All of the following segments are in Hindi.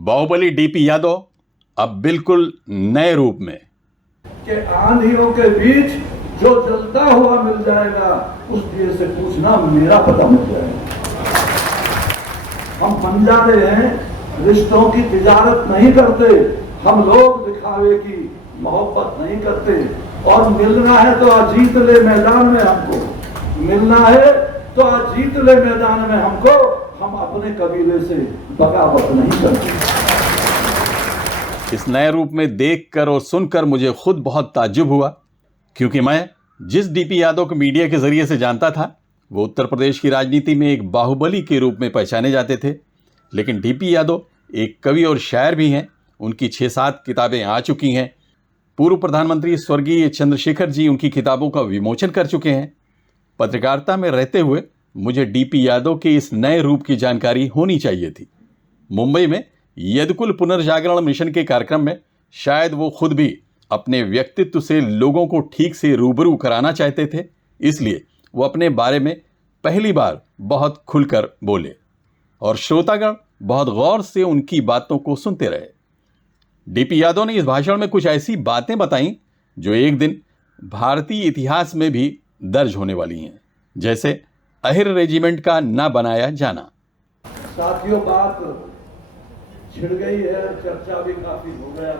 बाहुबली डीपी यादव अब बिल्कुल नए रूप में। कि आंधियों के बीच जो जलता हुआ मिल जाएगा उस दिए से पूछना मेरा पता मिल जाएगा। हम पंजाबी हैं, रिश्तों की तिजारत नहीं करते, हम लोग दिखावे की मोहब्बत नहीं करते। और मिलना है तो आज जीत ले मैदान में हमको, मिलना है तो आज जीत ले मैदान में हमको। हम अपने कबीले से बगावत नहीं करते। इस नए रूप में देखकर और सुनकर मुझे खुद बहुत ताज्जुब हुआ, क्योंकि मैं जिस डीपी यादव को मीडिया के जरिए से जानता था वो उत्तर प्रदेश की राजनीति में एक बाहुबली के रूप में पहचाने जाते थे। लेकिन डीपी यादव एक कवि और शायर भी हैं। उनकी 6-7 किताबें आ चुकी हैं। पूर्व प्रधानमंत्री स्वर्गीय चंद्रशेखर जी उनकी किताबों का विमोचन कर चुके हैं। पत्रकारिता में रहते हुए मुझे डीपी यादव के इस नए रूप की जानकारी होनी चाहिए थी। मुंबई में यदकुल पुनर्जागरण मिशन के कार्यक्रम में शायद वो खुद भी अपने व्यक्तित्व से लोगों को ठीक से रूबरू कराना चाहते थे, इसलिए वो अपने बारे में पहली बार बहुत खुलकर बोले और श्रोतागण बहुत गौर से उनकी बातों को सुनते रहे। डीपी यादव ने इस भाषण में कुछ ऐसी बातें बताई जो एक दिन भारतीय इतिहास में भी दर्ज होने वाली हैं, जैसे अहिर रेजिमेंट का ना बनाया जाना। साथियों, बात छिड़ गई है, चर्चा भी काफी हो गया।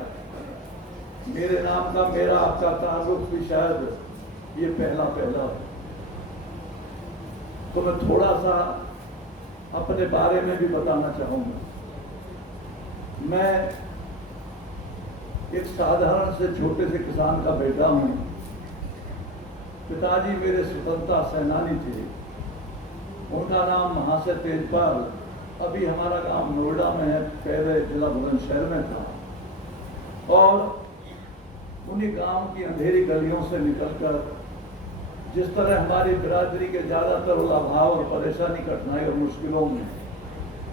मेरे नाम का मेरा आपका ताल्लुक भी शायद ये पहला है। तो मैं थोड़ा सा अपने बारे में भी बताना चाहूंगा। मैं एक साधारण से छोटे से किसान का बेटा हूं। पिताजी मेरे स्वतंत्रता सेनानी थे। उनका नाम महाशय तेजपाल। अभी हमारा गांव नोएडा में है, पहले जिला बुलंदशहर में था। और उन्हीं गांव की अंधेरी गलियों से निकलकर जिस तरह हमारी बिरादरी के ज्यादातर अभाव और परेशानी, कठिनाई और मुश्किलों में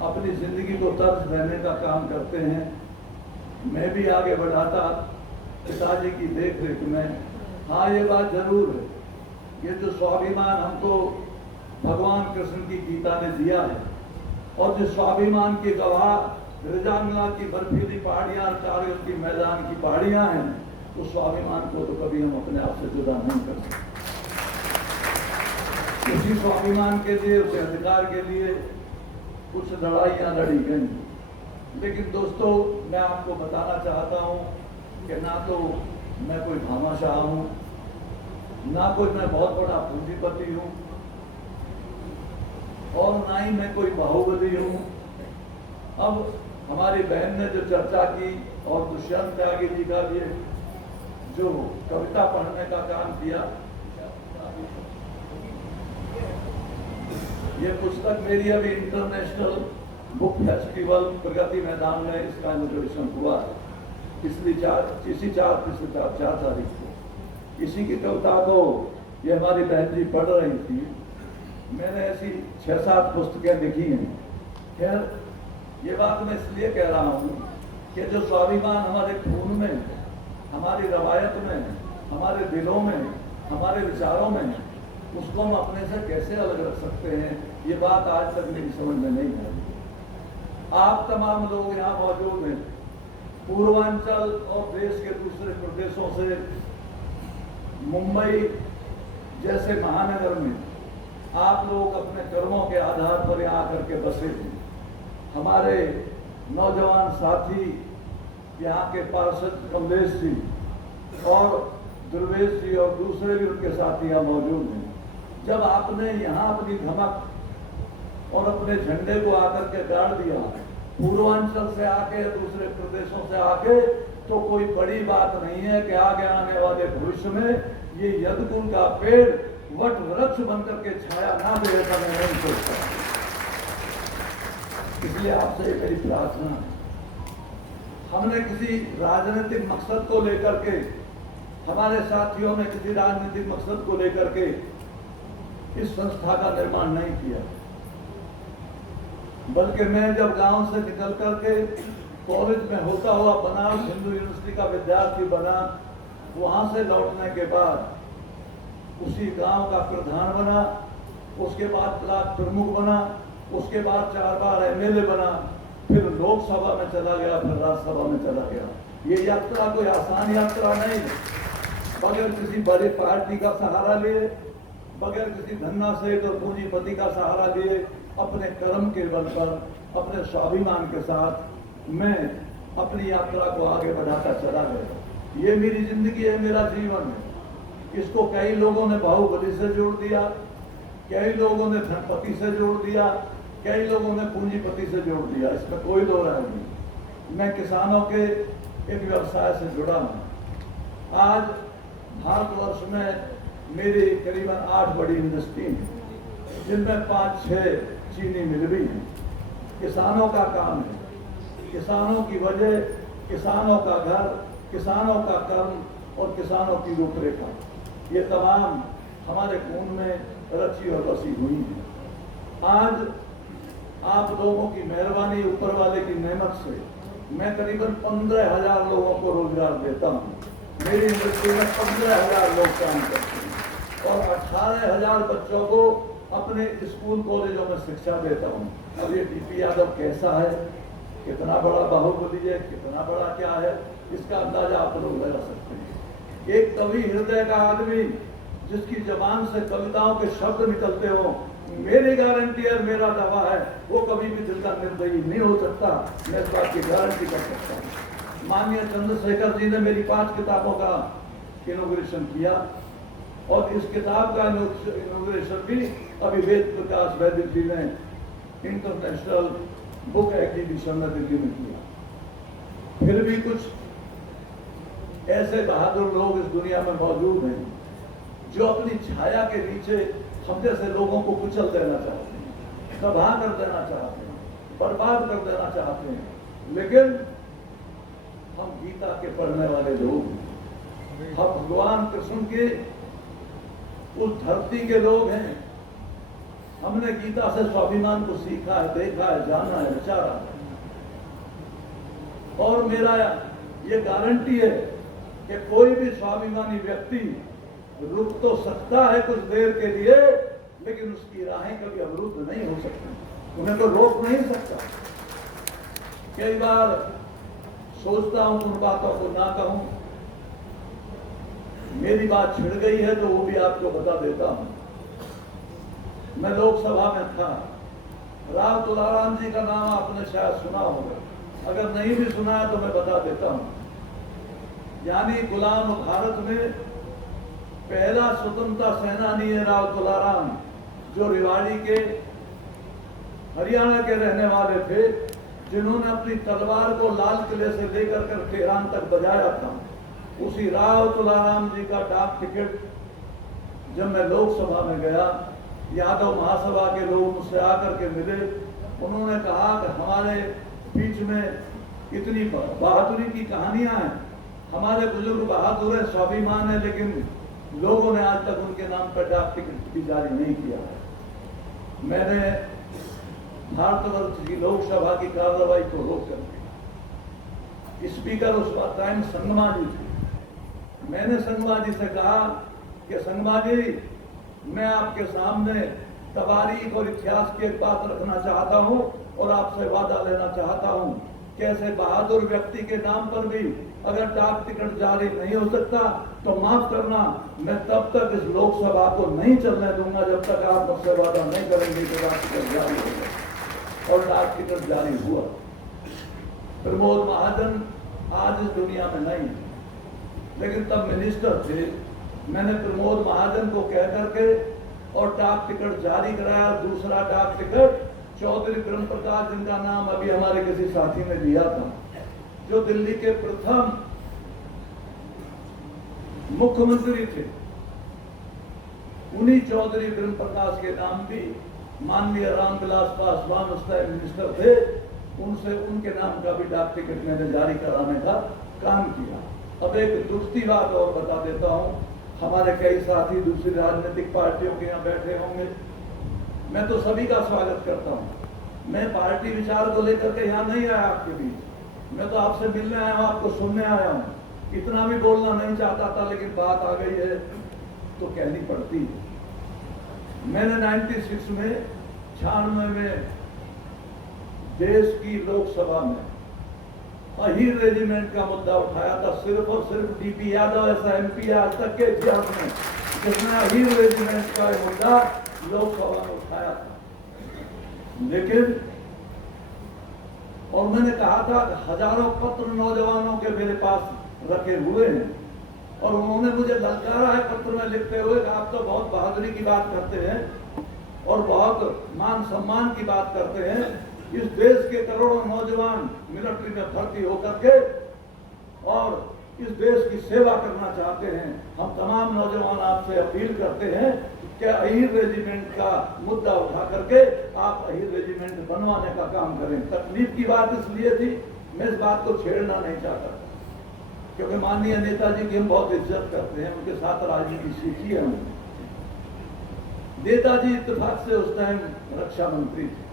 अपनी जिंदगी को तर्ज देने का काम करते हैं, मैं भी आगे बढ़ाता पिताजी की देख रेख में। हाँ, ये बात जरूर है, ये जो स्वाभिमान हमको भगवान कृष्ण की गीता ने दिया है और जिस स्वाभिमान की गवाह रिजांगला की बर्फीली पहाड़ियां और चारों की मैदान की पहाड़ियां हैं, उस स्वाभिमान को तो कभी हम अपने आप से जुदा नहीं कर सकते। उसी स्वाभिमान के लिए, उस अधिकार के लिए कुछ लड़ाइयां लड़ी गई। लेकिन दोस्तों, मैं आपको बताना चाहता हूं कि ना तो मैं कोई भामाशाह हूं, ना कोई मैं बहुत बड़ा पूंजीपति हूं, और ना ही मैं कोई बाहुबली हूं। अब हमारी बहन ने जो चर्चा की और दुष्यंत त्यागी जी का भी जो कविता पढ़ने का काम किया, ये पुस्तक मेरी अभी international book festival Pragati Maidan में इसका इनॉग्रेशन हुआ है, इसी 4 तारीख को। इसी की कविता को ये हमारी बहन जी पढ़ रही थी। मैंने ऐसी 6-7 पुस्तकें लिखी हैं। खैर, ये बात मैं इसलिए कह रहा हूँ कि जो स्वाभिमान हमारे खून में, हमारी रवायत में, हमारे दिलों में, हमारे विचारों में, उसको हम अपने से कैसे अलग रख सकते हैं, ये बात आज तक मेरी समझ में नहीं आई। आप तमाम लोग यहाँ मौजूद हैं, पूर्वांचल और देश के दूसरे प्रदेशों से, मुंबई जैसे महानगर में आप लोग अपने कर्मों के आधार पर यहाँ आकर के बसे थे। हमारे नौजवान साथी यहाँ के पार्षद कमलेश जी और दुर्वेश जी और दूसरे भी उनके साथी यहाँ मौजूद हैं। जब आपने यहाँ अपनी धमक और अपने झंडे को आकर के गाड़ दिया, पूर्वांचल से आके, दूसरे प्रदेशों से आके, तो कोई बड़ी बात नहीं है कि आगे आने वाले भविष्य में ये यदकुल का पेड़ वट वृक्ष बनकर के छाया ना दे, ऐसा मैं नहीं सोचता। इसलिए आपसे मेरी प्रार्थना, हमने किसी राजनीतिक मकसद को लेकर के, हमारे साथियों ने किसी राजनीतिक मकसद को लेकर के इस संस्था का निर्माण नहीं किया, बल्कि मैं जब गांव से निकल करके कॉलेज में होता हुआ बनारस हिंदू यूनिवर्सिटी का विद्यार्थी बना, वहां से लौटने के बाद उसी गांव का प्रधान बना, उसके बाद ब्लॉक प्रमुख बना, उसके बाद 4 बार एमएलए बना, फिर लोकसभा में चला गया, फिर राज्यसभा में चला गया। ये यात्रा कोई आसान यात्रा नहीं है। बगैर किसी बड़ी पार्टी का सहारा लिए, बगैर किसी धन्ना सेठ और पूंजीपति का सहारा लिए, अपने कर्म के बल पर, अपने स्वाभिमान के साथ मैं अपनी यात्रा को आगे बढ़ाता चला गया। ये मेरी जिंदगी है, मेरा जीवन है। इसको कई लोगों ने बाहुबली से जोड़ दिया, कई लोगों ने धनपति से जोड़ दिया, कई लोगों ने पूंजीपति से जोड़ दिया। इसमें कोई दो राय नहीं। मैं किसानों के एक व्यवसाय से जुड़ा हूं। आज भारतवर्ष में मेरी करीबन 8 बड़ी इंडस्ट्री हैं, जिनमें 5-6 चीनी मिल भी हैं। किसानों का काम है, किसानों की वजह, किसानों का घर, किसानों का कर्म और किसानों की रूपरेखा, ये तमाम हमारे खून में रची और बसी हुई है। आज आप लोगों की मेहरबानी, ऊपर वाले की मेहनत से मैं करीबन 15,000 लोगों को रोजगार देता हूँ। मेरी इंडस्ट्री में 15,000 लोग काम करते हैं और 18,000 बच्चों को अपने स्कूल कॉलेजों में शिक्षा देता हूँ। अब ये डीपी यादव कैसा है, कितना बड़ा बाहुबली है, कितना बड़ा क्या है, इसका अंदाजा आप लोग लगा सकते हैं। एक कवि हृदय का आदमी जिसकी जबान से कविताओं के शब्द निकलते हो, मेरी गारंटी है, मेरा दावा है, वो कभी भी दिल का निर्दयी नहीं हो सकता। मैं इस बात की गारंटी कर सकता हूँ। माननीय चंद्रशेखर जी ने मेरी 5 किताबों का इनॉग्रेशन किया और इस किताब का इनॉग्रेशन भी अभी वेद प्रकाश वैदिक जी ने इंटरनेशनल बुक एग्जीबिशन में दिल्ली में किया। फिर भी कुछ ऐसे बहादुर लोग इस दुनिया में मौजूद हैं जो अपनी छाया के नीचे हम जैसे लोगों को कुचल देना चाहते हैं, तबाह कर देना चाहते हैं, बर्बाद कर देना चाहते हैं। लेकिन हम गीता के पढ़ने वाले लोग, हम भगवान कृष्ण के उस धरती के लोग हैं। हमने गीता से स्वाभिमान को सीखा है, देखा है, जाना है, विचारा है। और मेरा ये गारंटी है कि कोई भी स्वाभिमानी व्यक्ति रुक तो सकता है कुछ देर के लिए, लेकिन उसकी राहें कभी अवरुद्ध नहीं हो सकती, उन्हें तो रोक नहीं सकता। कई बार सोचता हूं उन बातों को ना कहूं, मेरी बात छिड़ गई है तो वो भी आपको बता देता हूं। मैं लोकसभा में था, राव तुलाराम जी का नाम आपने शायद सुना होगा, अगर नहीं भी सुना है तो मैं बता देता हूं। यानी गुलाम भारत में पहला स्वतंत्रता सेनानी है राव तुलाराम, जो रेवाड़ी के, हरियाणा के रहने वाले थे, जिन्होंने अपनी तलवार को लाल किले से लेकर कर तेहरान तक बजाया था। उसी राव तुलाराम जी का डाक टिकट जब मैं लोकसभा में गया, यादव महासभा के लोग मुझसे आकर के मिले। उन्होंने कहा कि हमारे बीच में इतनी बहादुरी की कहानियां हैं, हमारे बुजुर्ग बहादुर है, स्वाभिमान है, लेकिन लोगों ने आज तक उनके नाम पर डाक टिकट भी जारी नहीं किया है। मैंने भारतवर्ष की लोकसभा की कार्रवाई को रोक कर, स्पीकर उस टाइम संगमा जी थे, मैंने संगमा जी से कहा कि संगमा जी, मैं आपके सामने तवारीख और इतिहास की एक बात रखना चाहता हूं और आपसे वादा लेना चाहता हूं कि ऐसे बहादुर व्यक्ति के नाम पर भी अगर डाक टिकट जारी नहीं हो सकता तो माफ करना, मैं तब तक इस लोकसभा को नहीं चलने दूंगा जब तक आप मुझसे वादा नहीं करेंगे कि डाक टिकट जारी होगा। और डाक टिकट जारी हुआ। प्रमोद महाजन आज इस दुनिया में नहीं है, लेकिन तब मिनिस्टर थे। मैंने प्रमोद महाजन को कह करके और डाक टिकट जारी कराया। दूसरा डाक टिकट चौधरी ब्रह्म प्रकाश, जिनका नाम अभी हमारे किसी साथी ने दिया था, जो दिल्ली के प्रथम मुख्यमंत्री थे, उन्हीं चौधरी ब्रह्म प्रकाश के नाम भी माननीय रामविलास पासवान उस टाइम मिनिस्टर थे, उनसे उनके नाम का भी डाक टिकट मैंने जारी कराने का काम किया। अब एक दुखती बात और बता देता हूं, हमारे कई साथी दूसरी राजनीतिक पार्टियों के यहाँ बैठे होंगे, मैं तो सभी का स्वागत करता हूं। मैं पार्टी विचार को लेकर के यहाँ नहीं आया आपके बीच, मैं तो आपसे मिलने आया हूं, आपको सुनने आया हूं। इतना भी बोलना नहीं चाहता था, लेकिन बात आ गई है तो कहनी पड़ती है। मैंने 96 में 96 में देश की लोकसभा में अहीर रेजिमेंट का मुद्दा उठाया था। सिर्फ और सिर्फ डीपी यादव ऐसा एमपी आज तक के इतिहास में जिसने अहीर रेजिमेंट का मुद्दा लोकसभा में उठाया था। लेकिन और मैंने कहा था हजारों पत्र नौजवानों के मेरे पास रखे हुए हैं और उन्होंने मुझे ललकारा है पत्र में लिखते हुए कि आप तो बहुत बहादुरी की बात करते हैं और बहुत मान सम्मान की बात करते हैं। इस देश के करोड़ों नौजवान मिलिट्री में भर्ती होकर के और इस देश की सेवा करना चाहते हैं। हम तमाम नौजवान आपसे अपील करते हैं कि अहीर रेजिमेंट का मुद्दा उठा करके आप अहीर रेजिमेंट बनवाने का काम करें। तकलीफ की बात इसलिए थी, मैं इस बात को छेड़ना नहीं चाहता क्योंकि माननीय नेताजी की हम बहुत इज्जत करते हैं, उनके साथ राजनीति सीखी है हमने। नेताजी इत्तेफाक से उस टाइम रक्षा मंत्री थे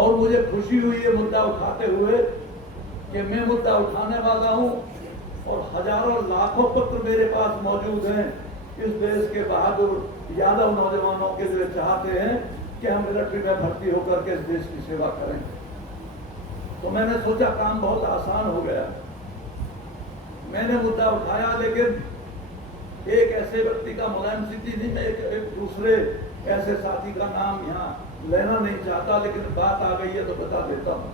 और मुझे खुशी हुई ये मुद्दा उठाते हुए कि मैं मुद्दा उठाने वाला हूं और हजारों लाखों पत्र मेरे पास मौजूद हैं इस देश के बहादुर यादव नौजवानों के लिए चाहते हैं कि हम मिलिट्री में भर्ती होकर के इस देश की सेवा करें। तो मैंने सोचा काम बहुत आसान हो गया। मैंने मुद्दा उठाया लेकिन एक ऐसे व्यक्ति का मुलायम सिद्धि नहीं, मैं एक दूसरे ऐसे साथी का नाम यहाँ लेना नहीं चाहता, लेकिन बात आ गई है तो बता देता हूँ।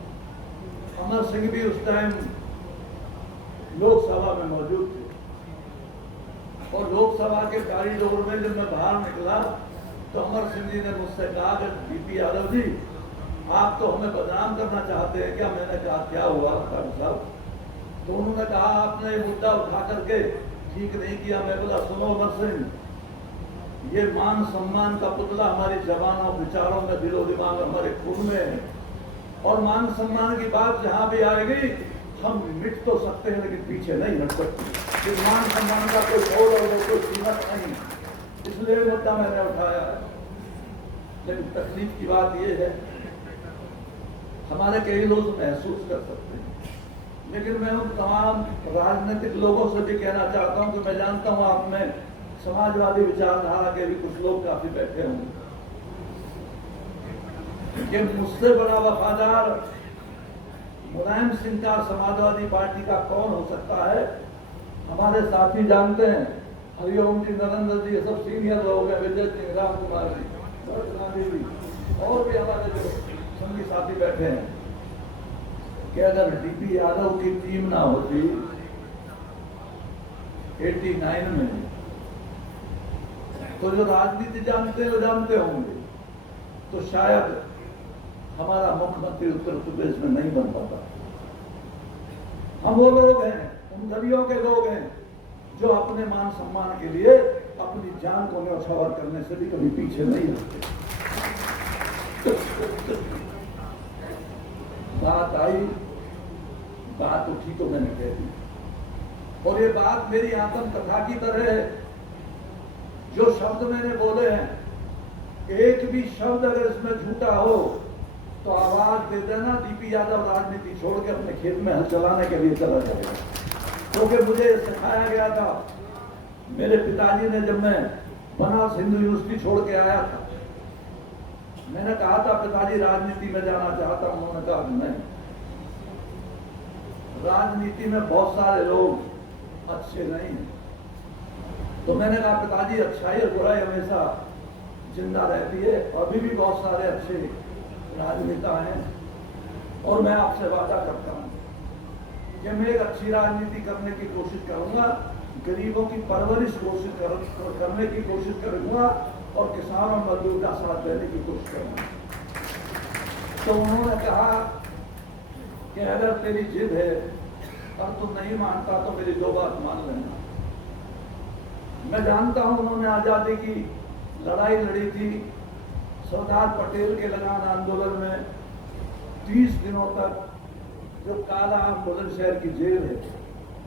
अमर सिंह भी उस टाइम लोकसभा में मौजूद थे और लोकसभा के कॉरिडोर में जब मैं बाहर निकला तो अमर सिंह जी ने मुझसे कहा कि डीपी यादव जी आप तो हमें बदनाम करना चाहते हैं क्या? मैंने कहा क्या हुआ साहब? तो उन्होंने कहा आपने ये मुद्दा उठा करके ठीक नहीं किया। मैं बोला सुनो अमर सिंह, ये मान सम्मान का पुतला हमारी जवानों विचारों में दिलो दिमाग हमारे खून में है और मान सम्मान की बात जहां भी आएगी हम मिट तो सकते हैं लेकिन पीछे नहीं हट सकते। इस मान सम्मान का कोई मोल और कोई कीमत नहीं, इसलिए मुद्दा मैंने उठाया है। लेकिन तकलीफ की बात यह है हमारे कई लोग महसूस कर सकते हैं, लेकिन मैं उन तमाम राजनीतिक लोगों से भी कहना चाहता हूं कि मैं जानता हूं आप में समाजवादी विचारधारा के भी कुछ लोग काफी बैठे होंगे कि मुझसे बड़ा वफादार मुलायम सिंह का समाजवादी पार्टी का कौन हो सकता है। हमारे साथी जानते हैं, हरिओम जी, नरेंद्र जी, ये सब सीनियर लोग हैं, विजय सिंह, राम कुमार जी, गांधी जी और भी हमारे जो संगी साथी बैठे हैं कि अगर डीपी यादव की टीम ना होती 89 में तो जो राजनीति जानते हैं वो जानते होंगे तो शायद हमारा मुख्यमंत्री उत्तर प्रदेश में नहीं बन पाता। हम वो लोग हैं, उन गलियों के लोग हैं जो अपने मान सम्मान के लिए अपनी जान को न्यौछावर करने से भी कभी पीछे नहीं हटते। बात आई, बात उठी तो मैंने कह दी और ये बात मेरी आत्म कथा की तरह है। जो शब्द मैंने बोले हैं, एक भी शब्द अगर इसमें झूठा हो तो आवाज दे देना, डीपी यादव राजनीति छोड़ के अपने खेत में हल चलाने के लिए चला जाएगा। क्योंकि मुझे सिखाया गया था, मेरे पिताजी ने जब मैं बनारस हिंदू यूनिवर्सिटी छोड़ के आया था, मैंने कहा था पिताजी राजनीति में जाना चाहता हूं। उन्होंने कहा नहीं, राजनीति में बहुत सारे लोग अच्छे नहीं हैं। तो मैंने कहा पिताजी अच्छाई और बुराई हमेशा जिंदा रहती है, अभी भी बहुत सारे अच्छे राजनेता हैं और मैं आपसे वादा करता हूं कि मैं एक अच्छी राजनीति करने की कोशिश करूंगा, गरीबों की परवरिश करने की कोशिश करूंगा और किसानों मजदूर का साथ देने की कोशिश करूंगा। तो उन्होंने कहा कि अगर तेरी जिद है और तुम नहीं मानता तो मेरी दो बात मान लेना। मैं जानता हूं उन्होंने आजादी की लड़ाई लड़ी थी। सरदार पटेल के लगान आंदोलन में 30 दिनों तक जो काला बुलंदशहर की जेल है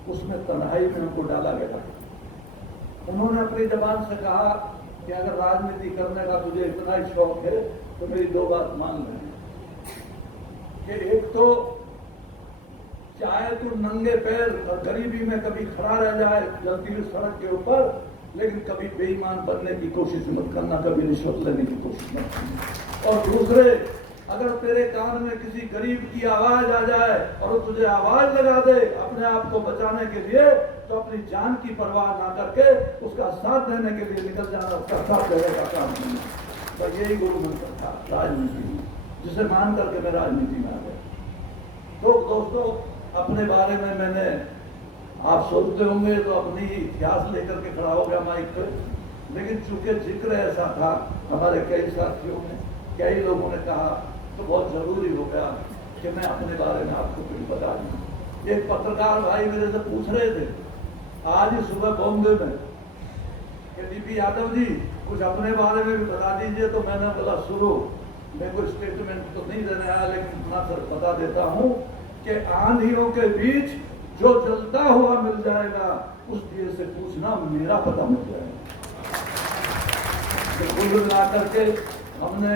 उसमें तन्हाई में उनको डाला गया। उन्होंने अपनी जबान से कहा कि अगर राजनीति करने का तुझे इतना ही शौक है तो मेरी दो बात मान लेना कि एक तो चाहे तू नंगे पैर और गरीबी में कभी खड़ा रह जाए जलती हुई सड़क के ऊपर, लेकिन कभी बेईमान बनने की कोशिश मत करना, कभी रिश्वत लेने की कोशिश मत करना। और दूसरे अगर तेरे कान में किसी गरीब की आवाज आ जाए और वो तुझे आवाज लगा दे अपने आप को बचाने के लिए, तो अपनी जान की परवाह ना करके उसका साथ देने के लिए निकल जाना, उसका साथ देने का काम नहीं। तो यही गुरु मंत्र था राजनीति में, जिसे मान करके मैं राजनीति में आ गया। तो दोस्तों, अपने बारे में मैंने, आप सोचते होंगे तो अपनी इतिहास लेकर के खड़ा हो गया माइक पे, लेकिन चूंकि जिक्र ऐसा था हमारे कई साथियों ने, कई लोगों ने कहा, तो बहुत जरूरी हो गया कि मैं अपने बारे में आपको कुछ बता दूं। एक पत्रकार भाई मेरे से पूछ रहे थे आज ही सुबह बॉम्बे में कि डीपी यादव जी कुछ अपने बारे में भी बता दीजिए। तो मैंने बोला सुनो, मैं कोई स्टेटमेंट तो नहीं देने आया, लेकिन इतना सर बता देता हूँ कि आंधियों के बीच जो जलता हुआ मिल जाएगा उस दिए से पूछना, मेरा पता मिल जाएगा। तो कुल मिला करके हमने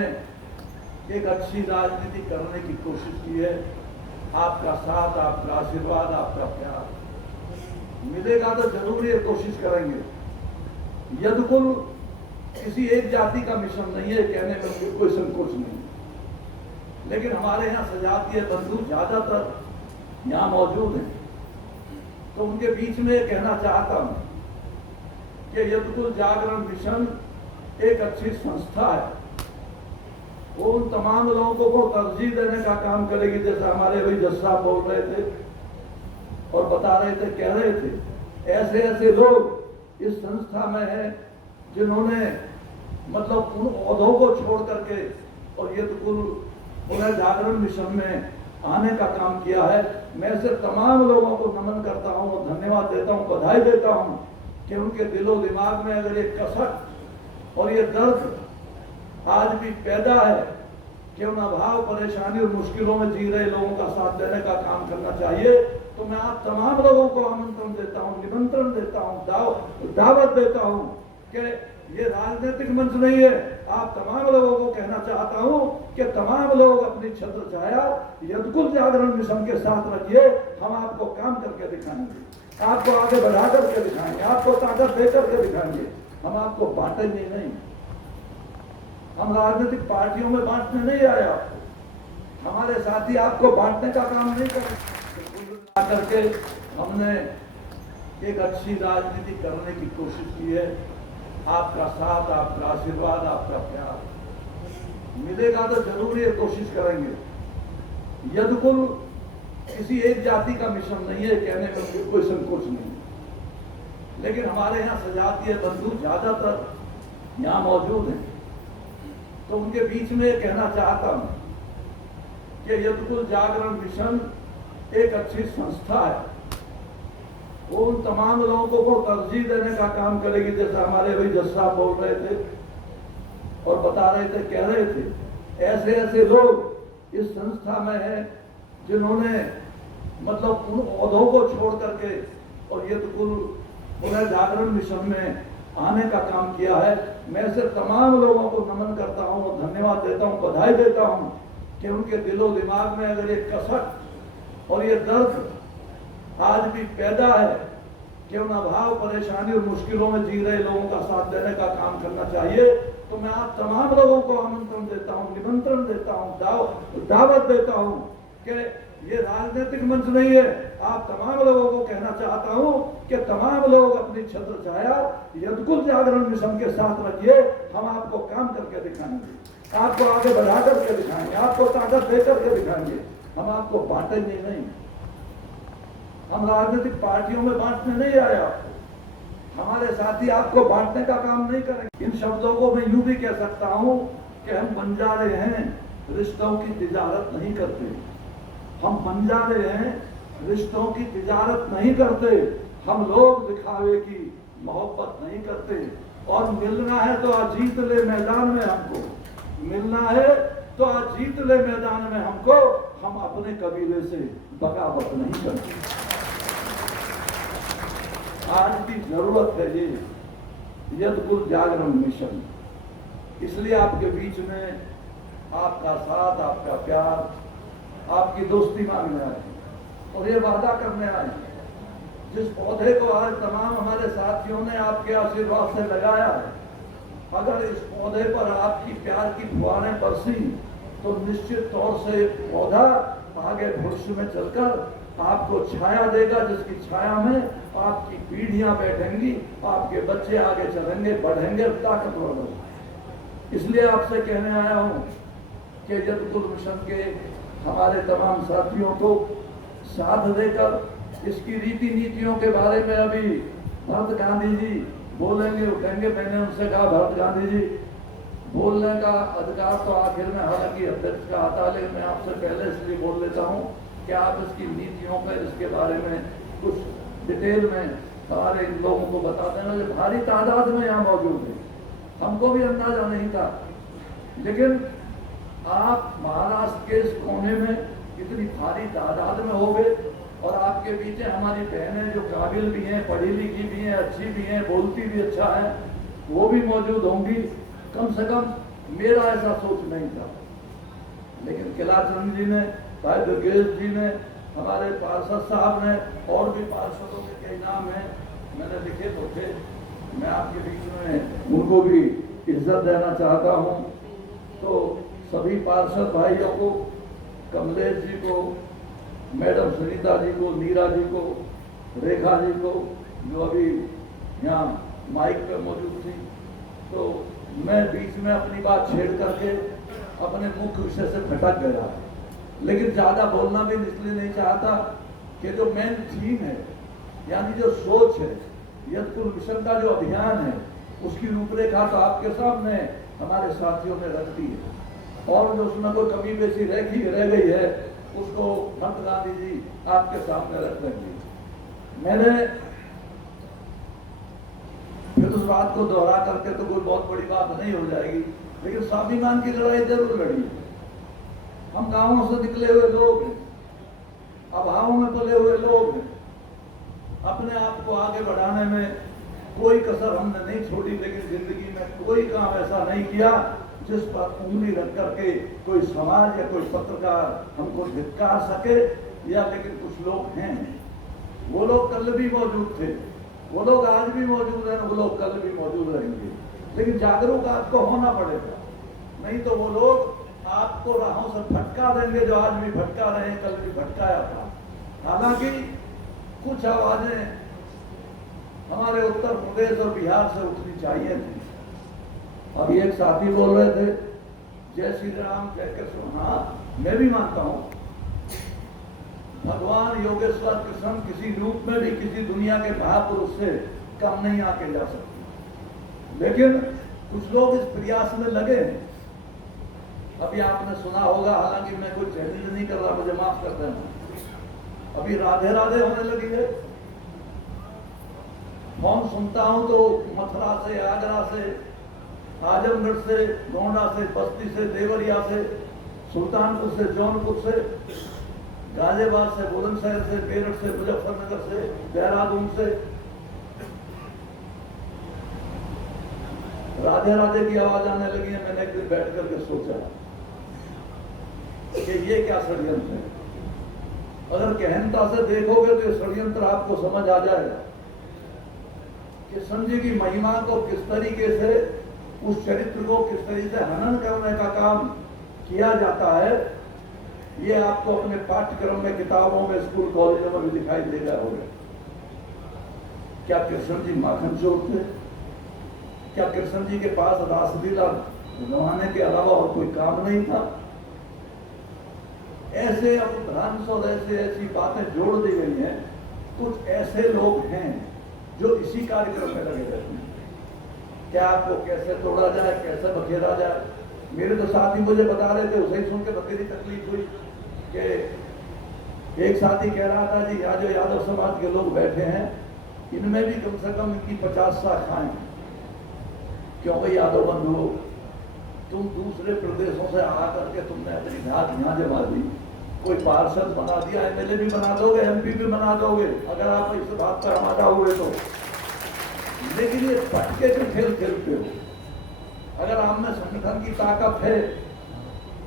एक अच्छी राजनीति करने की कोशिश की है। आपका साथ, आपका आशीर्वाद, आपका प्यार मिलेगा तो जरूर ये कोशिश करेंगे। यदकुल किसी एक जाति का मिशन नहीं है, कहने में कोई संकोच नहीं, लेकिन हमारे यहाँ सजातीय बंधु ज्यादातर यहाँ मौजूद हैं, तो उनके बीच में कहना चाहता हूं कि यदकुल जागरण मिशन एक अच्छी संस्था है। वो उन तमाम लोगों को तरजीह देने का काम करेगी, जैसा हमारे भाई जज साहब बोल रहे थे और बता रहे थे, कह रहे थे, ऐसे ऐसे लोग इस संस्था में हैं जिन्होंने मतलब उन ओहदों को छोड़ करके और यदकुल उन्हें जागरण मिशन में आने का काम किया है। मैं सिर्फ तमाम लोगों को नमन करता हूँ, धन्यवाद देता हूँ, बधाई देता हूँ कि उनके दिलो दिमाग में अगर ये कसक और ये दर्द आज भी पैदा है कि उन अभाव, परेशानी और मुश्किलों में जी रहे लोगों का साथ देने का काम करना चाहिए, तो मैं आप तमाम लोगों को आमंत्रण देता हूँ, निमंत्रण देता हूँ, दावत देता हूँ कि ये राजनीतिक मंच नहीं है। आप तमाम लोगों को कहना चाहता हूँ कि तमाम लोग अपनी छत्र छाया यदकुल जागरण मिशन के साथ रखिए। हम आपको काम करके दिखाएंगे, आपको आगे बढ़ा करके दिखाएंगे, आपको ताकत दे करके दिखाएंगे। हम आपको बांटेंगे नहीं, हम राजनीतिक पार्टियों में बांटने नहीं आए आपको, हमारे साथी आपको बांटने का काम नहीं करेंगे। करके हमने एक अच्छी राजनीति करने की कोशिश की है। आपका साथ, आपका आशीर्वाद, आपका प्यार मिलेगा तो जरूर ये कोशिश करेंगे। यदकुल किसी एक जाति का मिशन नहीं है, कहने में कोई संकोच नहीं, लेकिन हमारे यहाँ सजातीय बंधु ज्यादातर यहाँ मौजूद हैं, तो उनके बीच में कहना चाहता हूं कि यदकुल जागरण मिशन एक अच्छी संस्था है। वो उन तमाम लोगों को तरजीह देने का काम करेगी, जैसा हमारे भाई जज साहब बोल रहे थे और बता रहे थे, कह रहे थे, ऐसे ऐसे लोग इस संस्था में हैं जिन्होंने मतलब उन ओहदों को छोड़ करके और यदकुल उन्हें जागरण मिशन में आने का काम किया है। मैं सिर्फ तमाम लोगों को नमन करता हूँ, धन्यवाद देता हूँ, बधाई देता हूँ कि उनके दिलो दिमाग में अगर ये कसक और ये दर्द आज भी पैदा है कि उन अभाव, परेशानी और मुश्किलों में जी रहे लोगों का साथ देने का काम करना चाहिए, तो मैं आप तमाम लोगों को आमंत्रण देता हूँ, निमंत्रण देता हूँ, दावत देता हूँ कि ये राजनीतिक मंच नहीं है। आप तमाम लोगों को कहना चाहता हूँ कि तमाम लोग अपनी छत्र छाया यदकुल जागरण मिशन के साथ रखिए। हम आपको काम करके दिखाएंगे, आपको आगे बढ़ा करके दिखाएंगे, आपको ताकत दे करके दिखाएंगे। हम आपको बांटेंगे नहीं, हम राजनीतिक पार्टियों में बांटने नहीं आए आपको, हमारे साथी आपको बांटने का काम नहीं करेंगे। इन शब्दों को मैं यूं भी कह सकता हूं कि हम बंजारे हैं, रिश्तों की तिजारत नहीं करते। हम बंजारे हैं, रिश्तों की तिजारत नहीं करते। हम लोग दिखावे की मोहब्बत नहीं करते। और मिलना है तो आज जीत ले मैदान में हमको, मिलना है तो आज जीत ले मैदान में हमको। हम अपने कबीले से बगावत नहीं करते। आज की जरूरत है ये यदकुल जागरण मिशन, इसलिए आपके बीच में आपका साथ, आपका प्यार, आपकी दोस्ती मांगने आए और ये वादा करने आए। जिस पौधे को आज तमाम हमारे साथियों ने आपके आशीर्वाद से लगाया है, अगर इस पौधे पर आपकी प्यार की फुहारें बरसी तो निश्चित तौर से पौधा आगे भविष्य में चलकर आपको छाया देगा, जिसकी छाया में आपकी पीढ़ियां बैठेंगी, आपके बच्चे आगे चलेंगे, बढ़ेंगे, ताकतवर होंगे। इसलिए आपसे कहने आया हूं कि यदकुल मिशन के हमारे तमाम साथियों को साथ देकर इसकी रीति नीतियों के बारे में अभी भरत गांधी जी बोलेंगे, उठेंगे। मैंने उनसे कहा भरत गांधी जी, बोलने का अधिकार तो आखिर में हालांकि अध्यक्ष का आता है, लेकिन मैं आपसे पहले इसलिए बोल लेता हूं कि आप इसकी नीतियों पर, इसके बारे में कुछ डिटेल में हमारे इन लोगों को बता देना जो भारी तादाद में यहाँ मौजूद है। हमको भी अंदाजा नहीं था, लेकिन आप महाराष्ट्र के इस कोने में इतनी भारी तादाद में हो गए और आपके पीछे हमारी बहनें जो काबिल भी हैं, पढ़ी लिखी भी हैं, अच्छी भी हैं, बोलती भी अच्छा है, वो भी मौजूद होंगी। कम से कम मेरा ऐसा सोच नहीं था, लेकिन किलाचंद जी ने, भाई दुर्गेश जी ने, हमारे पार्षद साहब ने, और भी पार्षदों के कई नाम हैं, मैंने लिखे तो थे, मैं आपके बीच में उनको भी इज्जत देना चाहता हूं। तो सभी पार्षद भाइयों को, कमलेश जी को, मैडम सुनीता जी को, नीरा जी को, रेखा जी को, जो अभी यहाँ माइक पे मौजूद थी, तो मैं बीच में अपनी बात छेड़ करके अपने मुख्य विषय से भटक गया, लेकिन ज्यादा बोलना भी इसलिए नहीं चाहता कि जो मेन थीम है, यानी जो सोच है, यदकुल मिशन का जो अभियान है, उसकी रूपरेखा तो आपके सामने हमारे साथियों ने रख दी है, और जो उसमें कोई कमी बेसी रह गई है उसको भरत गांधी जी आपके सामने रख देंगे। मैंने फिर उस बात को दोहरा करके तो कोई बहुत बड़ी बात नहीं हो जाएगी, लेकिन स्वाभिमान की लड़ाई जरूर लड़ी है। हम गांवों से निकले हुए लोग हैं, अभावों में पले हुए लोग हैं, अपने आप को आगे बढ़ाने में कोई कसर हमने नहीं छोड़ी, लेकिन जिंदगी में कोई काम ऐसा नहीं किया जिस पर उंगली रख करके कोई समाज या कोई पत्रकार हमको धिक्कार सके। या लेकिन कुछ लोग हैं, वो लोग कल भी मौजूद थे, वो लोग आज भी मौजूद हैं, वो लोग कल भी मौजूद रहेंगे, लेकिन जागरूक आपको होना पड़ेगा, नहीं तो वो लोग आपको राहों से भटका देंगे, जो आज भी भटका रहे हैं, कल भी भटकाया था। हालांकि कुछ आवाजें हमारे उत्तर प्रदेश और बिहार से उठनी चाहिए थी। अभी एक साथी बोल रहे थे जय श्री राम जय कृष्ण, हाँ मैं भी मानता हूं भगवान योगेश्वर कृष्ण किसी रूप में भी किसी दुनिया के महापुरुष से कम नहीं आके जा सकते, लेकिन कुछ लोग इस प्रयास में लगे हैं। अभी आपने सुना होगा, हालांकि मैं कोई चैलेंज नहीं कर रहा, मुझे माफ कर देना, अभी राधे राधे होने लगी है। फोन सुनता हूं तो मथुरा से, आगरा से, आजमगढ़ से, गोंडा से, बस्ती से, देवरिया से, सुल्तानपुर से, जौनपुर से, गाजियाबाद से, बुलंदशहर से, मेरठ से, मुजफ्फरनगर से, देहरादून से राधे राधे की आवाज आने लगी है। मैंने एक दिन बैठ करके सोचा कि ये क्या षड्यंत्र है। अगर गहनता से देखोगे तो ये षड्यंत्र आपको समझ आ जाएगा कि संजय की महिमा को किस तरीके से, उस चरित्र को किस तरीके से हनन करने का काम किया जाता है। ये आपको अपने पाठ्यक्रम में, किताबों में, स्कूल कॉलेजों में भी दिखाई दे रहा होगा। क्या कृष्ण जी माखन चोर थे? क्या कृष्ण जी के पास रासलीला रवाने के अलावा और कोई काम नहीं था? ऐसे अपभ्रंश और ऐसी बातें जोड़ दी गई हैं। कुछ ऐसे लोग हैं जो इसी कार्यक्रम में लगे रहते हैं, क्या आपको कैसे तोड़ा जाए, कैसे बखेरा जाए। मेरे तो साथी मुझे बता रहे थे, उसे ही सुन के बतेरी तकलीफ हुई कि एक साथी कह रहा था जी यहाँ जो यादव समाज के लोग बैठे हैं, इनमें भी कम से कम इनकी 50 शाखाएं, क्योंकि यादव बंधु तुम दूसरे प्रदेशों से आकर के तुमने अपनी धाक यहाँ जमा दी, कोई पार्षद बना दिया, एमएलए भी बना दोगे, एमपी भी बना दोगे, अगर आप इस बात पर हमारा हुए तो। लेकिन ये पटके के खेल खेलते हो। अगर आप में संगठन की ताकत है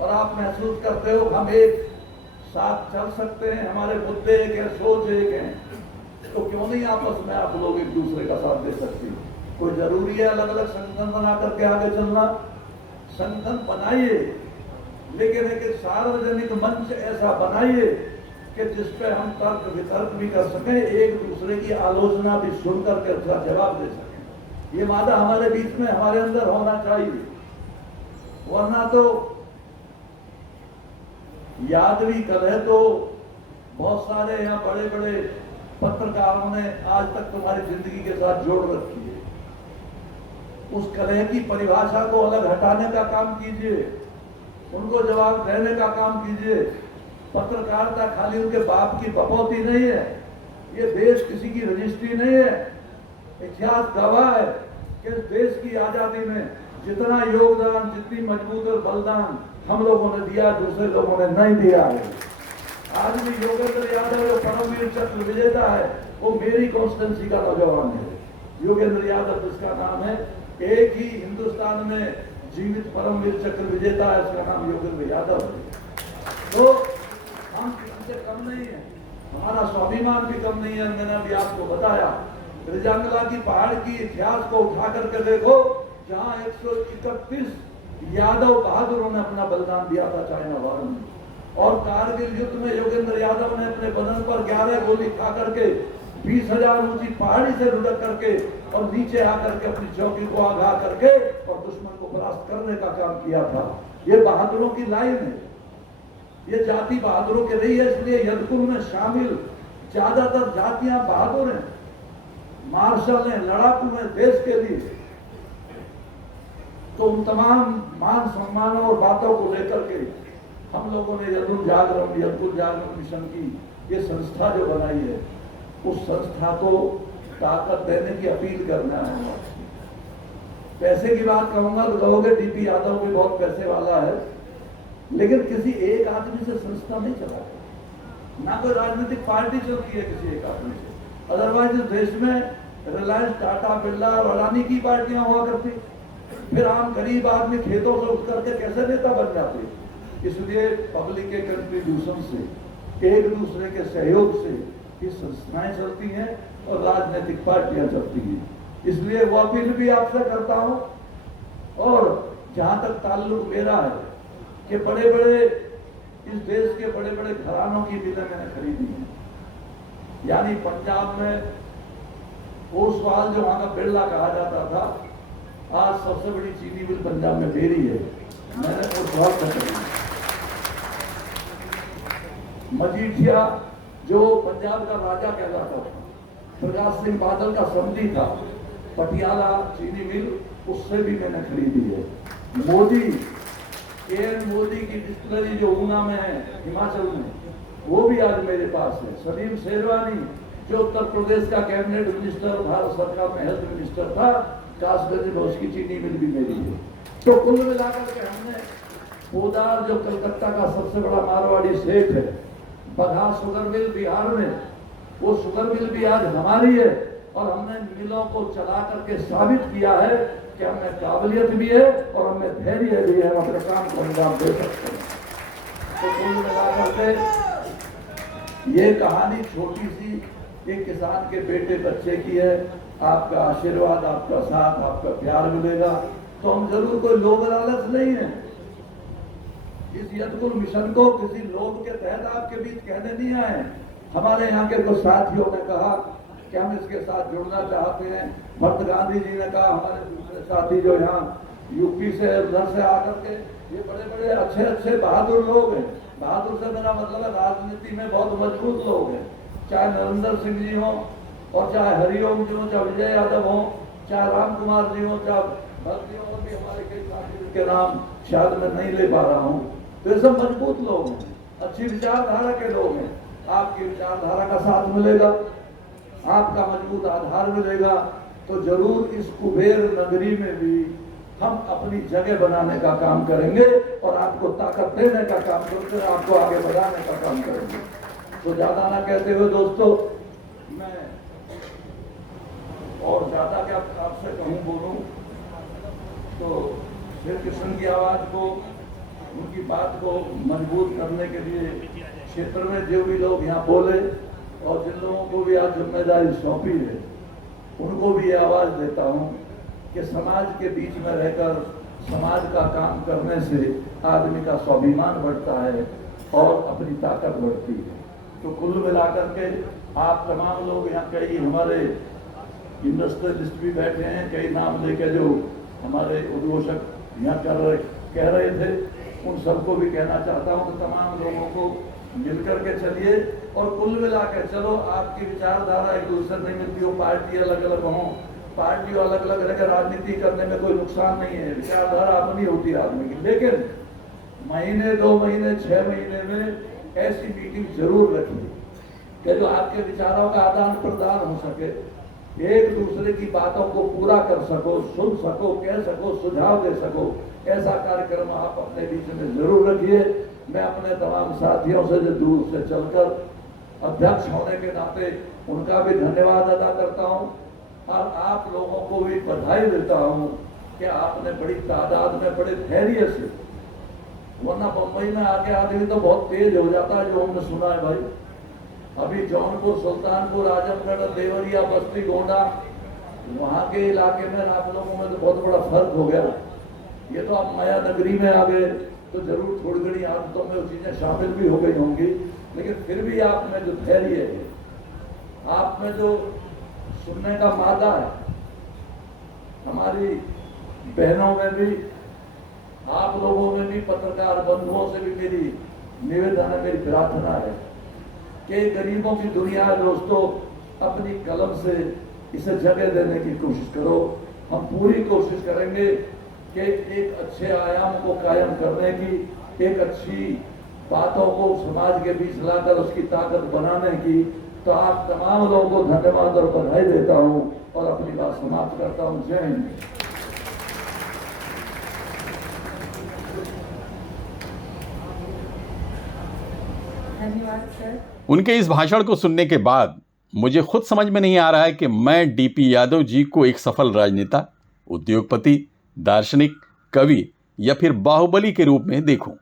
और आप महसूस करते हो हम एक साथ चल सकते हैं, हमारे मुद्दे एक है, सोच एक है, तो क्यों नहीं आपस में आप लोग एक दूसरे का साथ दे सकते हैं। कोई जरूरी है अलग अलग संगठन बना करके आगे चलना? संगठन बनाइए, लेकिन एक सार्वजनिक मंच ऐसा बनाइए कि जिसपे हम तर्क वितर्क भी कर सकें, एक दूसरे की आलोचना भी सुन करके उसका जवाब दे सकें। ये वादा हमारे बीच में, हमारे अंदर होना चाहिए। वरना तो यादवी कलह तो बहुत सारे यहाँ बड़े बड़े पत्रकारों ने आज तक तुम्हारी जिंदगी के साथ जोड़ रखी है। उस कलह की परिभाषा को अलग हटाने का काम कीजिए, उनको जवाब देने का काम कीजिए। पत्रकारिता खाली उनके बाप की बपौती नहीं है, ये देश किसी की रजिस्ट्री नहीं है। इतिहास गवाह है कि इस देश की आजादी में जितना योगदान, जितनी मजबूत और बलिदान हम लोगों ने दिया, दूसरे लोगों ने नहीं दिया है। आज भी योगेंद्र यादव जो परमवीर चक्र विजेता है, वो मेरी कॉन्स्टिट्यूंसी का नौजवान है। योगेंद्र यादव जिसका नाम है, एक ही हिंदुस्तान में जीवित परमवीर चक्र विजेता है, उसका नाम योगेंद्र यादव है। तो हम किसी से कम नहीं है, हमारा स्वाभिमान भी कम नहीं है। मैंने अभी आपको बताया, रिजांगला की पहाड़ की इतिहास को उठा करके देखो, जहां 131 यादव बहादुरों ने अपना बलिदान दिया था चाइना वॉर में। और कारगिल युद्ध में योगेंद्र यादव ने अपने बदन पर 11 गोली खा करके 20,000 ऊंची पहाड़ी से लुढ़क करके और नीचे आकर के अपनी चौकी को आगा करके और दुश्मन को परास्त करने का काम किया था। ये बहादुरों की लाइन है, ये जाति बहादुरों के रही है। इसलिए यदकुल में शामिल ज्यादातर जातियां बहादुर हैं, मार्शल हैं, लड़ाकू हैं देश के लिए। तो उन तमाम मान सम्मानों और बातों को लेकर के हम लोगों ने यदकुल जागरण मिशन की ये संस्था जो बनाई है, उस संस्था को ताकत देने की अपील करना है। पैसे की बात कहूंगा तो कहोगे डीपी यादव भी बहुत पैसे वाला है, लेकिन किसी एक आदमी से संस्था नहीं चला, ना कोई राजनीतिक पार्टी चलती है किसी एक आदमी से। अदरवाइज इस देश में रिलायंस, टाटा, बिरला और अडानी की पार्टियां हुआ करती, फिर आम गरीब आदमी खेतों से उठ करके कैसे नेता बन जाते। इसलिए पब्लिक के कंट्रीब्यूशन से, एक दूसरे के सहयोग से ये संस्थाएं चलती हैं और राजनीतिक पार्टियां चलती हैं। इसलिए वो अपील भी आपसे करता हूं। और जहां तक ताल्लुक मेरा है कि बड़े बड़े इस देश के बड़े बड़े घरानों की मिलें मैंने खरीदी है। यानी पंजाब में ओसवाल जो वहां का बिरला कहा जाता था, आज सबसे बड़ी चीनी मिल पंजाब में मेरी है, मैंने ओसवाल से खरीदी। मजीठिया जो पंजाब का राजा कहलाता था, प्रकाश सिंह बादल का समधी था, पटियाला चीनी मिल उससे भी मैंने खरीदी है। मोदी, KN मोदी की डिस्टिलरी जो ऊना में है हिमाचल में, वो भी आज मेरे पास है। सलीम शेरवानी जो उत्तर प्रदेश का कैबिनेट मिनिस्टर, भारत सरकार में हेल्थ मिनिस्टर था, कासगंज में उसकी चीनी मिल भी मेरी है। तो कुल मिलाकर के हमने पोदार जो कलकत्ता का सबसे बड़ा मारवाड़ी सेठ है, बघा शुगर मिल बिहार में, वो शुगर मिल भी आज हमारी है। और हमने मिलों को चला करके साबित किया है कि हमें काबिलियत भी है और हमें धैर्य भी है, हम अपने काम को अंजाम दे सकते हैं। तो कुल मिलाकर के ये कहानी छोटी सी एक किसान के बेटे बच्चे की है। आपका आशीर्वाद, आपका साथ, आपका प्यार मिलेगा तो हम जरूर कोई लोभ लालच नहीं है। इस यदकुल मिशन को किसी लोभ के तहत आपके बीच कहने नहीं आए। हमारे यहाँ के कुछ साथियों ने कहा कि हम इसके साथ जुड़ना चाहते हैं। भक्त गांधी जी ने कहा, हमारे दूसरे साथी जो यहाँ यूपी से उधर से आकर के, ये बड़े बड़े अच्छे अच्छे बहादुर लोग हैं। बहादुर से मेरा मतलब है राजनीति में बहुत मजबूत लोग हैं, चाहे नरेंद्र सिंह जी हों और चाहे हरिओम जी हों, चाहे विजय यादव हों, चाहे राम कुमार जी हों, चाहे भक्ति और भी हमारे कई साथी के नाम शायद मैं नहीं ले पा रहा हूँ। तो ये सब मजबूत लोग हैं, अच्छी विचारधारा के लोग हैं। आपकी विचारधारा का साथ मिलेगा, आपका मजबूत आधार मिलेगा, तो जरूर इस कुबेर नगरी में भी हम अपनी जगह बनाने का काम करेंगे और आपको ताकत देने का काम करते, आपको आगे बढ़ाने का काम करेंगे। तो ज्यादा ना कहते हुए दोस्तों, मैं और ज्यादा क्या आपसे कहूँ बोलूं, तो श्री कृष्ण की आवाज को, उनकी बात को मजबूत करने के लिए क्षेत्र में जो भी लोग यहाँ बोले और जिन लोगों को भी आज जिम्मेदारी सौंपी है, उनको भी ये आवाज देता हूँ कि समाज के बीच में रहकर, समाज का काम करने से आदमी का स्वाभिमान बढ़ता है और अपनी ताकत बढ़ती है। तो कुल मिलाकर के आप तमाम लोग यहाँ, कई हमारे इंडस्ट्रियलिस्ट भी बैठे हैं, कई नाम लेके जो हमारे उद्घोषक यहाँ कह रहे थे, उन सबको भी कहना चाहता हूँ कि तमाम लोगों को मिलकर के चलिए और कुल मिला के चलो। आपकी विचारधारा एक दूसरे नहीं मिलती हो, पार्टी अलग अलग हों, पार्टी अलग अलग रहकर राजनीति करने में कोई नुकसान नहीं है, विचारधारा अपनी होती है आदमी की। लेकिन महीने 2 महीने 6 महीने में ऐसी मीटिंग जरूर रखिए कि जो आपके विचारों का आदान प्रदान हो सके, एक दूसरे की बातों को पूरा कर सको, सुन सको, कह सको, सुझाव दे सको। ऐसा कार्यक्रम आप अपने बीच में जरूर रखिए। मैं अपने तमाम साथियों से जो दूर से चलकर अध्यक्ष होने के नाते उनका भी धन्यवाद अदा करता हूं और आप लोगों को भी बधाई देता हूं कि आपने बड़ी तादाद में, बड़े धैर्य से, वरना बम्बई में आके आदमी तो बहुत तेज हो जाता है, जो हमने सुना है भाई। अभी जौनपुर, सुल्तानपुर, आजमगढ़, देवरिया, बस्ती, गोंडा, वहां के इलाके में आप लोगों में तो बहुत बड़ा फर्क हो गया। ये तो आप माया नगरी में आ गए तो जरूर थोड़ी घड़ी आदतों में वो चीजें शामिल भी हो गई होंगी, लेकिन फिर भी आप में जो धैर्य है, आप में जो सुनने का मादा है, हमारी बहनों में भी, आप लोगों में भी, पत्रकार बंधुओं से भी मेरी निवेदन है, मेरी प्रार्थना है कि गरीबों की दुनिया है दोस्तों, अपनी कलम से इसे जगह देने की कोशिश करो। हम पूरी कोशिश करेंगे कि एक अच्छे आयाम को कायम करने की, एक अच्छी बातों को समाज के बीच लाकर उसकी ताकत बनाने की। तो आप तमाम लोगों को धन्यवाद और बधाई देता हूं और अपनी बात समाप्त करता हूं। जय हिंद। धन्यवाद सर। उनके इस भाषण को सुनने के बाद मुझे खुद समझ में नहीं आ रहा है कि मैं डीपी यादव जी को एक सफल राजनेता, उद्योगपति, दार्शनिक, कवि या फिर बाहुबली के रूप में देखूं।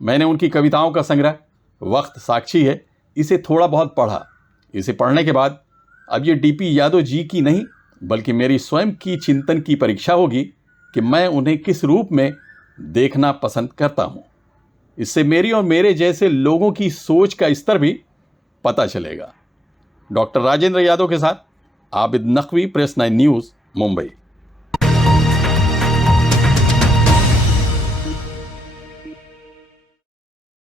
मैंने उनकी कविताओं का संग्रह वक्त साक्षी है, इसे थोड़ा बहुत पढ़ा। इसे पढ़ने के बाद अब ये डीपी यादव जी की नहीं बल्कि मेरी स्वयं की चिंतन की परीक्षा होगी कि मैं उन्हें किस रूप में देखना पसंद करता हूं। इससे मेरी और मेरे जैसे लोगों की सोच का स्तर भी पता चलेगा। डॉक्टर राजेंद्र यादव के साथ आबिद नकवी, प्रेस 9 न्यूज़, मुंबई।